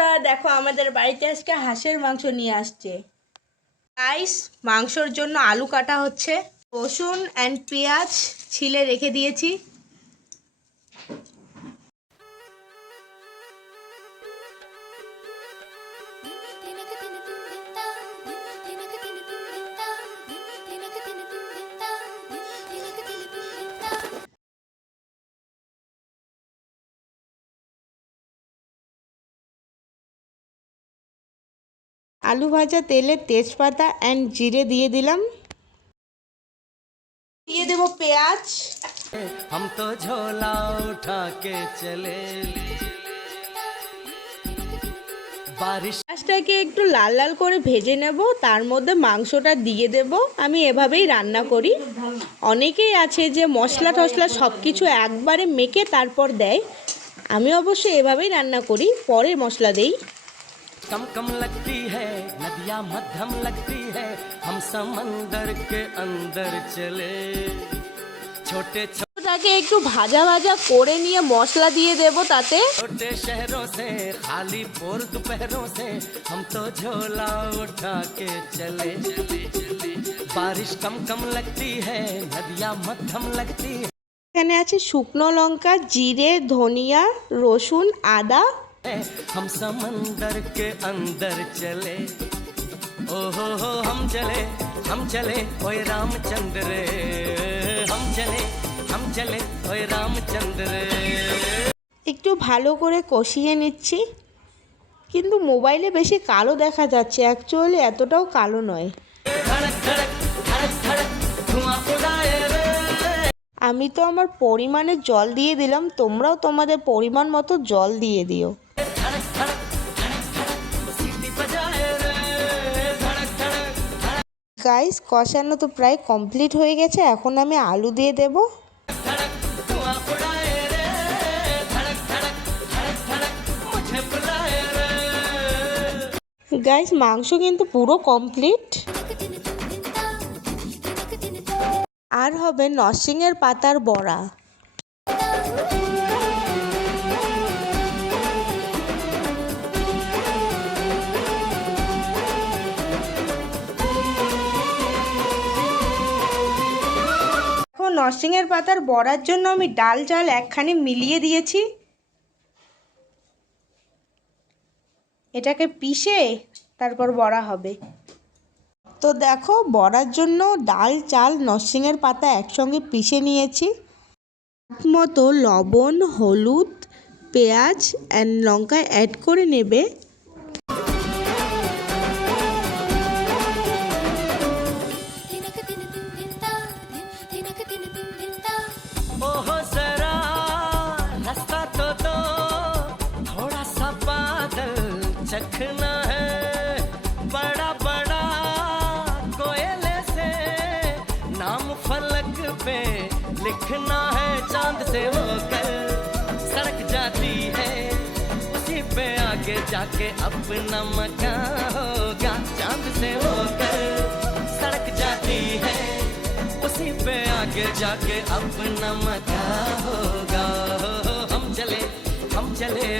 বন্ধুরা দেখো আমাদের বাড়িতে আজকে হাঁসের মাংস নিয়ে আসছে। গাইস, মাংসর জন্য আলু কাটা হচ্ছে, রসুন এন্ড পেঁয়াজ ছিলে রেখে দিয়েছি। আলু ভাজা তেলে তেজপাতা এন্ড জিরে দিয়ে দিলাম, দিয়ে দেবো পেঁয়াজ। हम तो झोला उठा के चले পেঁয়াজটাকে একটু লাল লাল করে ভেজে নেব, তার মধ্যে মাংসটা দিয়ে দেব। আমি এভাবেই রান্না করি। অনেকেই আছে যে মশলা টশলা সব কিছু একবারে মেখে তারপর দেয়, আমি অবশ্য এভাবেই রান্না করি, পরে মশলা দেই। कम कम लगती है नदियाँ मध्यम लगती है, हम समंदर के अंदर चले छोटे তাকে একটু ভাজা ভাজা করে নিয়ে মশলা দিয়ে দেব তাতে। छोटे शहरों से खाली भोर दोपहरों से हम तो झोला उठा के चले बारिश कम कम लगती है नदियाँ मध्यम लगती है। এখানে আছে শুকনো লঙ্কা, জিরে, ধনিয়া, রসুন, আদা। हम समंदर के अंदर चले ओ हो हम चले ओए रामचंद्र रे, हम चले ओए रामचंद्र रे। একটু ভালো করে কষিয়ে নিচ্ছি, কিন্তু মোবাইলে বেশি কালো দেখা যাচ্ছে, অ্যাকচুয়ালি এতটাও কালো নয়। আমি তো আমার পরিমাণে জল দিয়ে দিলাম, তোমরাও তোমাদের পরিমাণ মতো জল দিয়ে দিও। গাইস, কষানো তো প্রায় কমপ্লিট হয়ে গেছে, এখন আমি আলু দিয়ে দেব। গাইস, মাংস কিন্তু পুরো কমপ্লিট। আর হবে নরসিংহের পাতার বড়া। নরসিংহের পাতার বড়ার জন্য আমি ডাল চাল একখানে মিলিয়ে দিয়েছি, এটাকে পিষে তারপর বড়া হবে। তো দেখো, বড়ার জন্য ডাল চাল নরসিংহের পাতা একসঙ্গে পিষে নিয়েছি। মতো লবণ, হলুদ, পেঁয়াজ অ্যান্ড লঙ্কা অ্যাড করে নেবে। चखना है बड़ा बड़ा कोयले से, नाम फलक पे लिखना है, चांद से होकर सड़क जाती है, उसी पे आगे जाके अपना मकान होगा। चांद से होकर सड़क जाती है, उसी पे आगे जाके अपना मकान होगा। हम चले